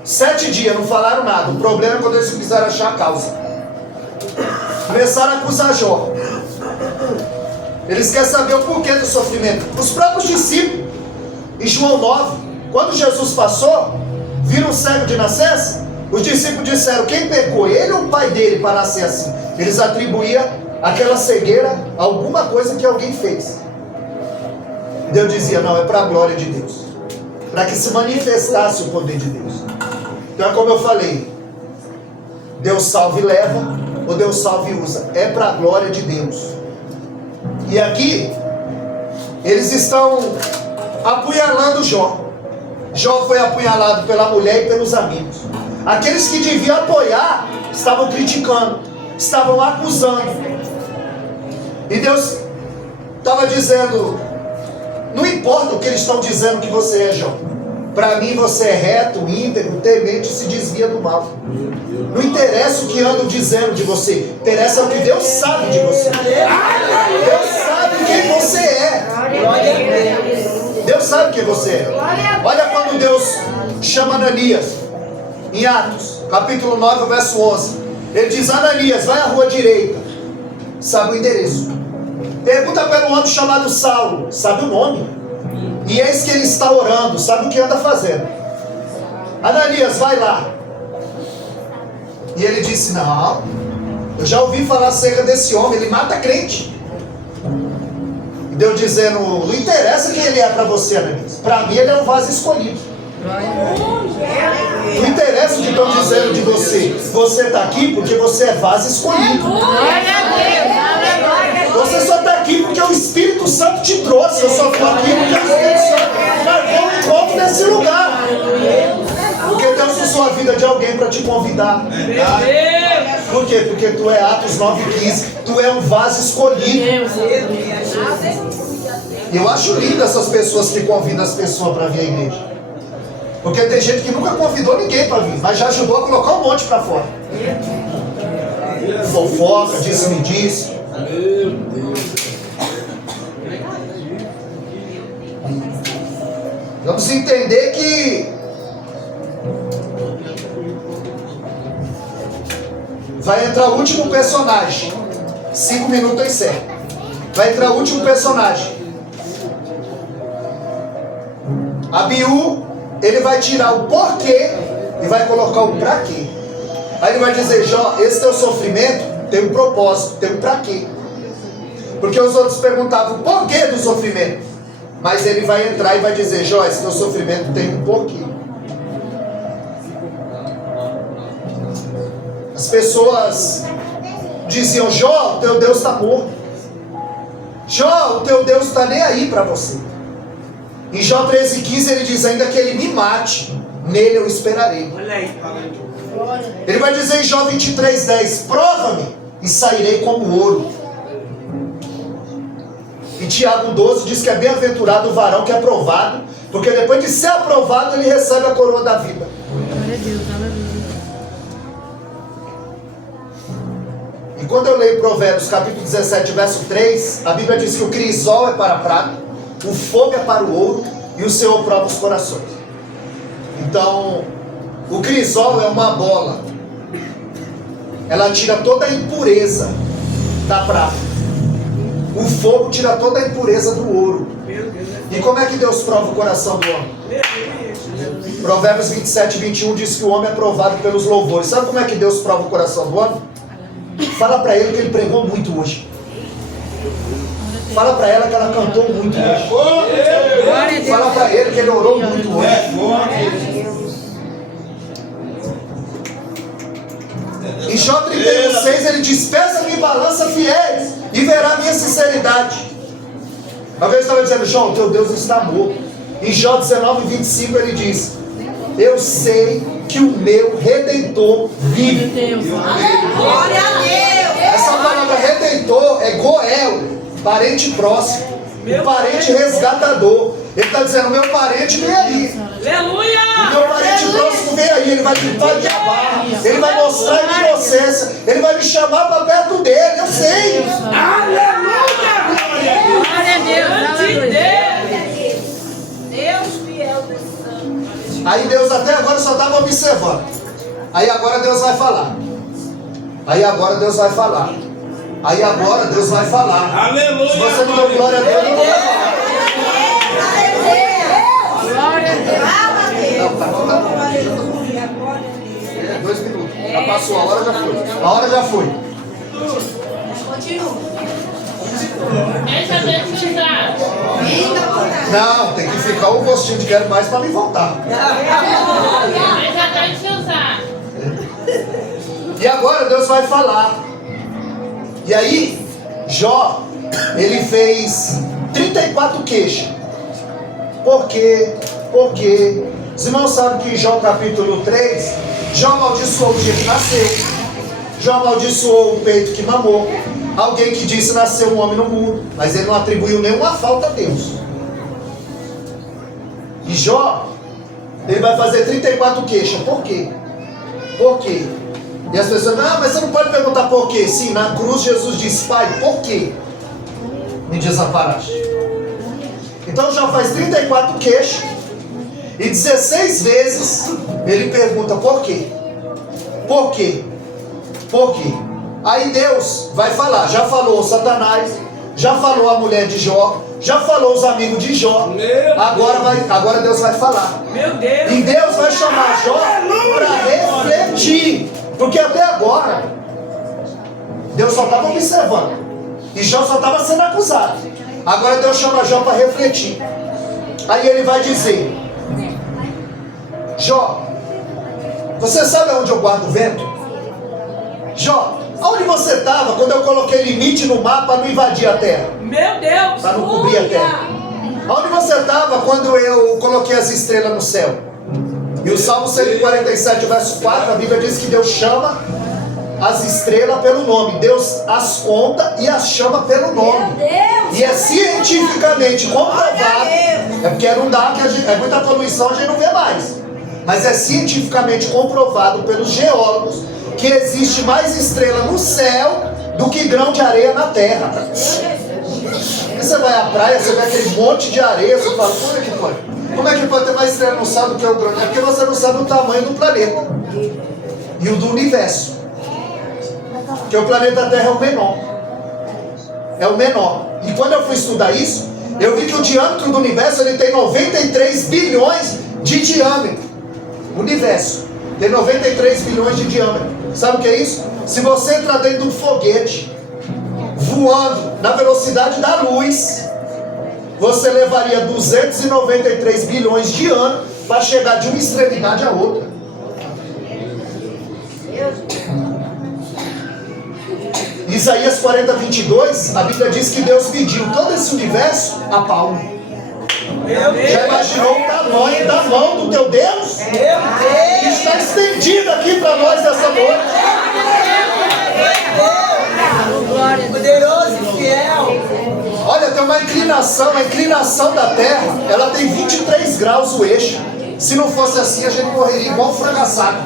7 dias, não falaram nada. O problema é quando eles precisaram achar a causa. Começaram a acusar Jó. Eles querem saber o porquê do sofrimento. Os próprios discípulos, em João 9, quando Jesus passou, viram um cego de nascença. Os discípulos disseram: quem pecou, ele ou o pai dele, para nascer assim? Eles atribuíam aquela cegueira a alguma coisa que alguém fez. Deus dizia: não, é para a glória de Deus, para que se manifestasse o poder de Deus. Então é como eu falei, Deus salva e leva, ou Deus salva e usa, é para a glória de Deus. E aqui eles estão apunhalando Jó. Jó foi apunhalado pela mulher e pelos amigos. Aqueles que deviam apoiar estavam criticando, estavam acusando. E Deus estava dizendo: não importa o que eles estão dizendo que você é, Jó. Para mim você é reto, íntegro, temente e se desvia do mal. Não interessa o que andam dizendo de você, interessa o que Deus sabe de você. Deus sabe quem você é. Deus sabe quem você é. Olha quando Deus chama Ananias, em Atos, capítulo 9, verso 11. Ele diz: Ananias, vai à rua direita. Sabe o endereço. Pergunta pelo homem chamado Saulo. Sabe o nome. E eis que ele está orando. Sabe o que anda fazendo. Ananias, vai lá. E ele disse: não, eu já ouvi falar acerca desse homem, ele mata crente. E Deus dizendo: não interessa quem ele é para você, Ananias. Para mim ele é um vaso escolhido. Não interessa o que estão dizendo de você. Você está aqui porque você é vaso escolhido. Você só está aqui porque o Espírito Santo te trouxe. Eu só estou aqui porque o Espírito Santo marcou um encontro nesse lugar. Porque Deus usou a vida de alguém para te convidar. Por quê? Porque tu é Atos 9:15. Tu é um vaso escolhido. E eu acho lindo essas pessoas que convidam as pessoas para vir à igreja. Porque tem gente que nunca convidou ninguém para vir, mas já ajudou a colocar um monte para fora. Fofoca, disse-me disse. Meu Deus. Vamos entender que vai entrar o último personagem. 5 minutos em série. Vai entrar o último personagem. Abiú, ele vai tirar o porquê e vai colocar o pra quê. Aí ele vai dizer: Jó, esse teu sofrimento tem um propósito, tem um pra quê. Porque os outros perguntavam o porquê do sofrimento. Mas ele vai entrar e vai dizer: Jó, esse teu sofrimento tem um porquê. As pessoas diziam: Jó, o teu Deus está morto. Jó, o teu Deus está nem aí para você. Em Jó 13:15 ele diz: ainda que ele me mate, nele eu esperarei. Ele vai dizer em Jó 23:10: prova-me e sairei como ouro. E Tiago 12 diz que é bem-aventurado o varão que é aprovado, porque depois de ser aprovado ele recebe a coroa da vida. E quando eu leio Provérbios capítulo 17 verso 3, a Bíblia diz que o crisol é para a prata, o fogo é para o ouro e o Senhor prova os corações. Então, o crisol é uma bola. Ela tira toda a impureza da prata. O fogo tira toda a impureza do ouro. E como é que Deus prova o coração do homem? Provérbios 27:21 diz que o homem é provado pelos louvores. Sabe como é que Deus prova o coração do homem? Fala para ele que ele pregou muito hoje. Fala para ela que ela cantou muito hoje. Fala para ele que ele orou muito hoje. Em Jó 31:6 ele diz: pesa-me em balança fiéis e verá minha sinceridade. Alguém estava dizendo: Jó, o teu Deus está morto. Em Jó 19:25 ele diz: eu sei que o meu Redentor vive. Glória a Deus. Essa palavra Redentor é Goel, parente próximo, o parente resgatador. Ele está dizendo: meu parente vem aí. Aleluia! O meu parente próximo vem aí, ele vai limpar minha barra, ele vai mostrar a minha inocência, ele vai me chamar para perto dele, eu sei. Aleluia! Glória a Deus. Aleluia. Aí Deus até agora só estava observando. Aí agora Deus vai falar. Aí agora Deus vai falar. Aí agora Deus vai falar. Aleluia. Se você não deu glória a Deus, não vai falar. Glória a Deus. Não, tá bom. 2 minutos. Já passou, a hora já foi. A hora já foi. Deixa Deus te usar. Não, tem que ficar o gostinho de quero mais para me voltar. Deixa Deus te usar. E agora Deus vai falar. E aí, Jó, ele fez 34 queixas. Por quê? Por quê? Os irmãos sabem que em Jó capítulo 3, Jó amaldiçoou o dia que nasceu. Jó amaldiçoou o peito que mamou. Alguém que disse nasceu um homem no mundo, mas ele não atribuiu nenhuma falta a Deus. E Jó, ele vai fazer 34 queixas. Por quê? Por quê? E as pessoas, não, mas você não pode perguntar por quê. Sim, na cruz Jesus disse, Pai, por quê me desamparaste? Então Jó faz 34 queixas. E 16 vezes ele pergunta por quê? Por quê? Por quê? Aí Deus vai falar. Já falou Satanás, já falou a mulher de Jó, já falou os amigos de Jó. Agora Deus vai falar. Meu Deus! E Deus vai chamar Jó para refletir. Porque até agora Deus só estava observando. E Jó só estava sendo acusado. Agora Deus chama Jó para refletir. Aí ele vai dizer: Jó, você sabe onde eu guardo o vento? Jó, aonde você estava quando eu coloquei limite no mar para não invadir a terra? Meu Deus! Para não cobrir a terra. Onde você estava quando eu coloquei as estrelas no céu? E o Salmo 147, verso 4, a Bíblia diz que Deus chama as estrelas pelo nome. Deus as conta e as chama pelo nome. E é cientificamente comprovado. É porque era um dado que é muita poluição, a gente não vê mais. Mas é cientificamente comprovado pelos geólogos que existe mais estrela no céu do que grão de areia na terra. Você vai à praia, você vê aquele monte de areia, você fala, como é que pode? Como é que pode ter mais estrela no céu do que o grão? É porque você não sabe o tamanho do planeta e o do universo. Porque o planeta Terra é o menor. É o menor. E quando eu fui estudar isso, eu vi que o diâmetro do universo ele tem 93 bilhões de diâmetro. O universo tem 93 bilhões de diâmetro. Sabe o que é isso? Se você entrar dentro de um foguete voando na velocidade da luz, você levaria 293 bilhões de anos para chegar de uma extremidade à outra. Isaías 40, 22, a Bíblia diz que Deus mediu todo esse universo a palmo. Já imaginou o tamanho da mão do teu Deus? Que está estendido aqui para nós nessa noite. Poderoso e fiel. Olha, tem uma inclinação, a inclinação da Terra, ela tem 23 graus o eixo. Se não fosse assim, a gente morreria igual um frango assado.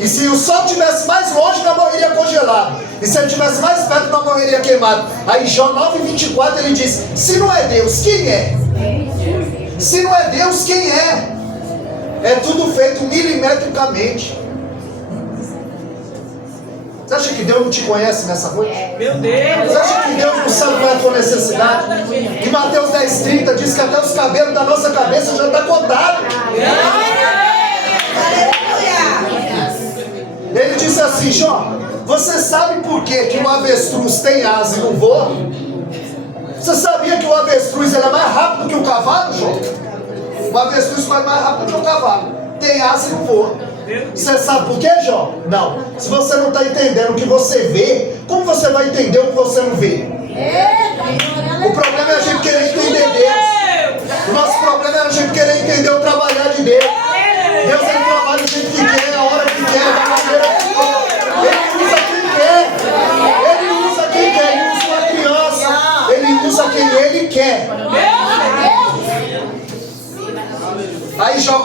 E se o sol estivesse mais longe, nós morreria congelado. E se ele estivesse mais perto, nós morreria queimado. Aí Jó 9,24 ele diz: se não é Deus, quem é? Se não é Deus, quem é? É tudo feito milimetricamente. Você acha que Deus não te conhece nessa noite? Meu Deus! Você acha que Deus não sabe qual é a tua necessidade? Em Mateus 10,30 diz que até os cabelos da nossa cabeça já está contado. Ele disse assim: Jó, você sabe por que o avestruz tem asa e não voa? Você sabia que o avestruz ele é mais rápido que o cavalo, Jó? O avestruz vai mais rápido que o cavalo. Tem asa e não voa. Você sabe por quê, Jó? Não. Se você não está entendendo o que você vê, como você vai entender o que você não vê? O problema é a gente querer entender Deus. O nosso problema é a gente querer entender o trabalhar de Deus. Deus ele trabalha do jeito que quer, a hora que quer, da maneira que quer. Ele usa quem quer. Ele usa quem quer. Ele usa uma criança. Ele usa quem ele quer. Aí Jó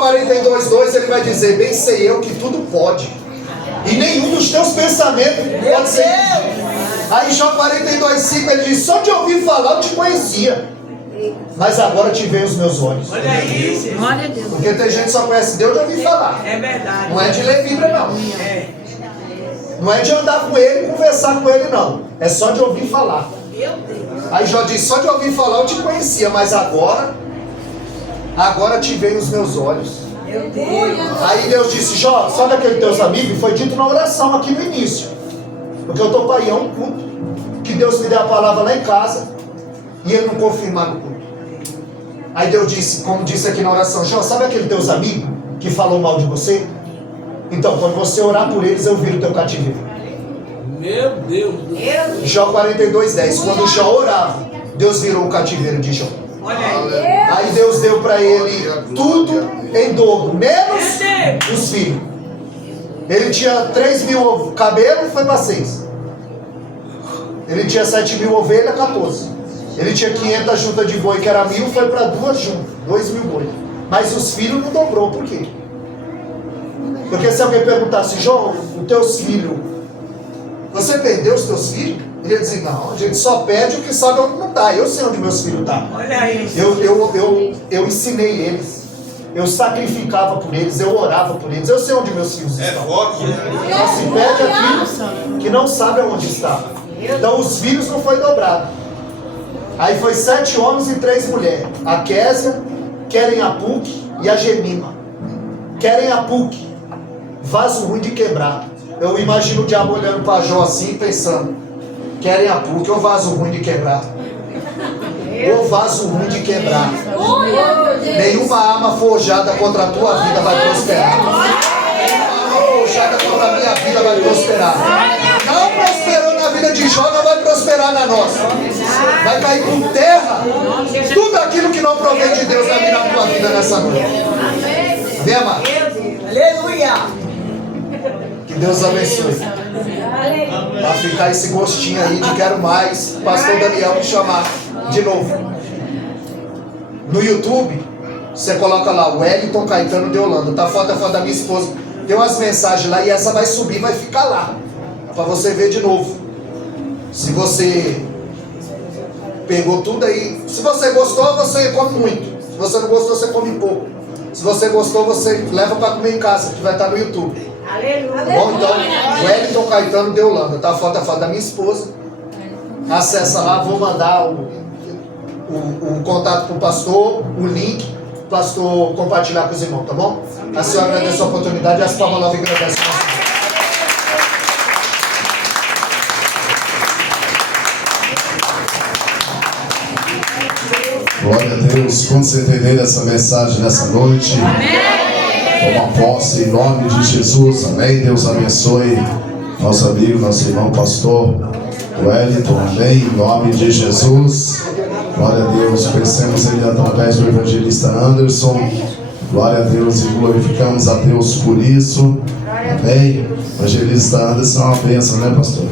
dizer, bem sei eu que tudo pode. E nenhum dos teus pensamentos pode ser impedido. Aí Jó 42:5 ele diz, só de ouvir falar eu te conhecia, mas agora te veem os meus olhos. Olha isso. Glória a Deus. Porque tem gente que só conhece Deus de ouvir falar. É verdade. Não é de ler Bíblia, não. É. Não é de andar com ele e conversar com ele, não. É só de ouvir falar. Aí Jó diz, só de ouvir falar eu te conhecia, mas agora te veem os meus olhos. Aí Deus disse, Jó, sabe aqueles teus amigos? Foi dito na oração aqui no início. Porque eu estou para ir a um culto. Que Deus me dê a palavra lá em casa. E ele não confirmar no culto. Aí Deus disse, como disse aqui na oração, Jó, sabe aquele teus amigos que falou mal de você? Então, quando você orar por eles, eu viro o teu cativeiro. Meu Deus. Jó 42:10. Quando Jó orava, Deus virou o cativeiro de Jó. Olha aí. Aí Deus deu para ele tudo em dobro, menos os filhos. Ele tinha 3.000 cabelos, foi para 6. Ele tinha 7.000 ovelhas, 14. Ele tinha 500 juntas de boi, que era 1.000, foi para 2 juntas, 2.000 boi. Mas os filhos não dobrou, por quê? Porque se alguém perguntasse, João, os teus filhos, você perdeu os teus filhos? Ele ia dizer, não, a gente só perde o que sabe onde não está. Eu sei onde meus filhos estão. Olha isso. Eu ensinei eles. Eu sacrificava por eles, eu orava por eles. Eu sei onde meus filhos estão. Só se perde aquilo que não sabe aonde está. Então os filhos não foi dobrado. Aí foi 7 homens e 3 mulheres. A Késia, Querem a Puc e a Gemima. Querem a Puc, vaso ruim de quebrar. Eu imagino o diabo olhando para Jó assim, pensando, Querem a Puc ou vaso ruim de quebrar? Ou vaso ruim de quebrar. Nenhuma arma forjada contra a tua vida vai prosperar. Nenhuma arma forjada contra a minha vida vai prosperar. Não prosperou na vida de Jó, não vai prosperar na nossa. Vai cair por terra tudo aquilo que não provém de Deus na tua vida nessa noite. Amém, amado? Aleluia. Que Deus abençoe. Para ficar esse gostinho aí de quero mais, pastor Daniel me chamar de novo. No YouTube, você coloca lá, Wellington Caetano de Holanda. Tá foto, a foto da minha esposa. Tem umas mensagens lá e essa vai subir, vai ficar lá. Para você ver de novo. Se você pegou tudo aí. Se você gostou, você come muito. Se você não gostou, você come pouco. Se você gostou, você leva para comer em casa, que vai estar no YouTube. Aleluia. Tá bom? Então, Wellington Caetano de Holanda. Tá a foto da minha esposa. Acessa lá, vou mandar o contato para o pastor, o link, o pastor compartilhar com os irmãos, tá bom? A senhora agradece a oportunidade e as palmas novas agradecem. Glória a Deus, quando você entender essa mensagem nessa noite, toma posse em nome de Jesus, amém? Deus abençoe nosso amigo, nosso irmão pastor Wellington, amém? Em nome de Jesus, glória a Deus, conhecemos ele através do evangelista Anderson, glória a Deus e glorificamos a Deus por isso, amém? Evangelista Anderson é uma bênção, né, pastor?